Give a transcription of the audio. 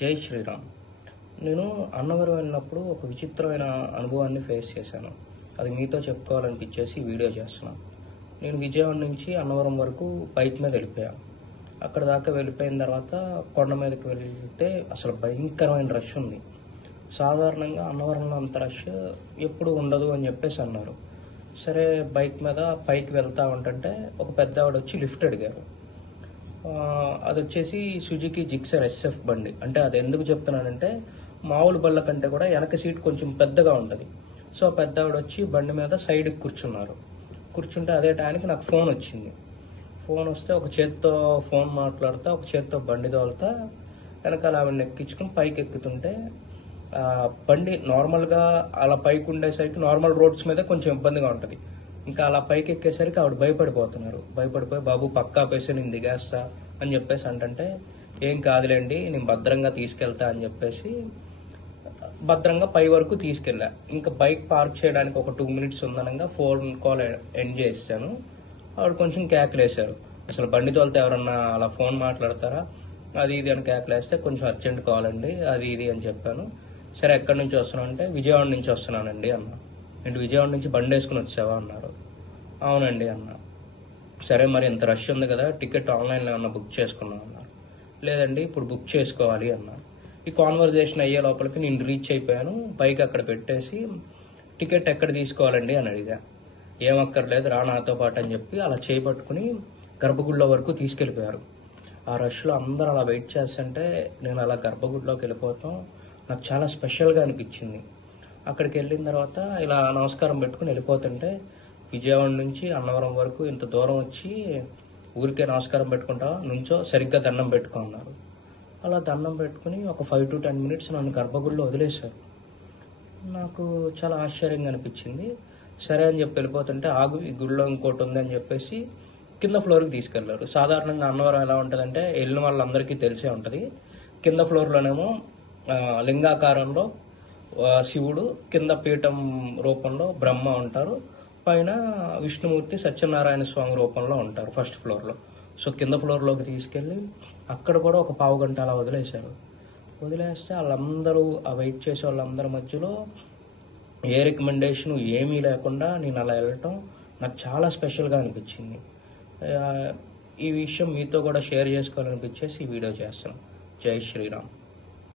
జై శ్రీరామ్. నేను అన్నవరం వెళ్ళినప్పుడు ఒక విచిత్రమైన అనుభవాన్ని ఫేస్ చేశాను. అది మీతో చెప్పుకోవాలనిపించేసి ఈ వీడియో చేస్తున్నాను. నేను విజయవాడ నుంచి అన్నవరం వరకు బైక్ మీద వెళ్ళిపోయాను. అక్కడ దాకా వెళ్ళిపోయిన తర్వాత కొండ మీదకి వెళ్తే అసలు భయంకరమైన రష్ ఉంది. సాధారణంగా అన్నవరంలో అంత రష్ ఎప్పుడు ఉండదు అని చెప్పేసి అన్నారు. సరే, బైక్ మీద పైకి వెళ్తా ఉంటుంటే ఒక పెద్ద ఆవిడ వచ్చి లిఫ్ట్ అడిగారు. అది వచ్చేసి సుజుకి జిక్సర్ ఎస్ఎఫ్ బండి. అంటే అది ఎందుకు చెప్తున్నానంటే, మామూలు బళ్ళ కంటే కూడా వెనక సీట్ కొంచెం పెద్దగా ఉంటుంది. సో పెద్ద ఆవిడ వచ్చి బండి మీద సైడ్కి కూర్చున్నారు. కూర్చుంటే అదే టైంకి నాకు ఫోన్ వచ్చింది. ఫోన్ వస్తే ఒక చేత్తో ఫోన్ మాట్లాడుతా, ఒక చేత్తో బండి తోలుతా వెనకాల ఆవిడని ఎక్కించుకుని పైకి ఎక్కుతుంటే బండి నార్మల్గా అలా పైకి ఉండేసరికి నార్మల్ రోడ్స్ మీద కొంచెం ఇబ్బందిగా ఉంటుంది. ఇంకా అలా పైకి ఎక్కేసరికి ఆవిడ భయపడిపోతున్నారు. భయపడిపోయి, బాబు పక్కా పేసి నేను దిగేస్తా అని చెప్పేసి అంటే, ఏం కాదులేండి నేను భద్రంగా తీసుకెళ్తా అని చెప్పేసి భద్రంగా పై వరకు తీసుకెళ్ళా. ఇంకా బైక్ పార్క్ చేయడానికి ఒక 2 minutes ఉందనగా ఫోన్ కాల్ ఎండ్ చేశాను. ఆవిడ కొంచెం కేకలేశారు. అసలు బండి తోలితే ఎవరన్నా అలా ఫోన్ మాట్లాడతారా, అది ఇది అని కేకలేస్తే, కొంచెం అర్జెంట్ కావాలండి అది ఇది అని చెప్పాను. సరే, ఎక్కడి నుంచి వస్తున్నావు అంటే, విజయవాడ నుంచి వస్తున్నానండి అన్నా. ఏంటి, విజయవాడ నుంచి బండి వేసుకుని వచ్చావా అన్నారు. అవునండి అన్నా. సరే, మరి ఇంత రష్ ఉంది కదా, టికెట్ ఆన్లైన్లో ఏమన్నా బుక్ చేసుకున్నావు అన్నారు. లేదండి, ఇప్పుడు బుక్ చేసుకోవాలి అన్నా. ఈ కాన్వర్జేషన్ అయ్యే లోపలికి నేను రీచ్ అయిపోయాను. బైక్ అక్కడ పెట్టేసి టికెట్ ఎక్కడ తీసుకోవాలండి అని అడిగా. ఏమక్కర్లేదు రా నాతో పాటు అని చెప్పి అలా చేపట్టుకుని గర్భగుడిలో వరకు తీసుకెళ్ళిపోయారు. ఆ రష్లో అందరూ అలా వెయిట్ చేస్తుంటే నేను అలా గర్భగుడిలోకి వెళ్ళిపోతాం నాకు చాలా స్పెషల్గా అనిపించింది. అక్కడికి వెళ్ళిన తర్వాత ఇలా నమస్కారం పెట్టుకుని వెళ్ళిపోతుంటే, విజయవాడ నుంచి అన్నవరం వరకు ఇంత దూరం వచ్చి ఊరికే నమస్కారం పెట్టుకుంటా నుంచో, సరిగ్గా దండం పెట్టుకో అన్నారు. అలా దండం పెట్టుకుని ఒక 5 to 10 minutes నన్ను గర్భగుడిలో వదిలేశారు. నాకు చాలా ఆశ్చర్యంగా అనిపించింది. సరే అని చెప్పి వెళ్ళిపోతుంటే, ఆగు ఈ గుడిలో ఇంకోటి ఉంది అని చెప్పేసి కింద ఫ్లోర్కి తీసుకెళ్లారు. సాధారణంగా అన్నవరం ఎలా ఉంటుందంటే, వెళ్ళిన వాళ్ళందరికీ తెలిసే ఉంటుంది. కింద ఫ్లోర్లోనేమో లింగాకారంలో శివుడు, కింద పీఠం రూపంలో బ్రహ్మ ఉంటారు, పైన విష్ణుమూర్తి సత్యనారాయణ స్వామి రూపంలో ఉంటారు ఫస్ట్ ఫ్లోర్లో. సో కింద ఫ్లోర్లోకి తీసుకెళ్ళి అక్కడ కూడా ఒక పావు గంట అలా వదిలేశారు. వదిలేస్తే వాళ్ళందరూ ఆ వెయిట్ చేసే వాళ్ళందరి మధ్యలో ఏ రికమెండేషన్ ఏమీ లేకుండా నేను అలా వెళ్ళటం నాకు చాలా స్పెషల్గా అనిపించింది. ఈ విషయం మీతో కూడా షేర్ చేసుకోవాలనిపించేసి ఈ వీడియో చేస్తున్నాను. జై శ్రీరామ్.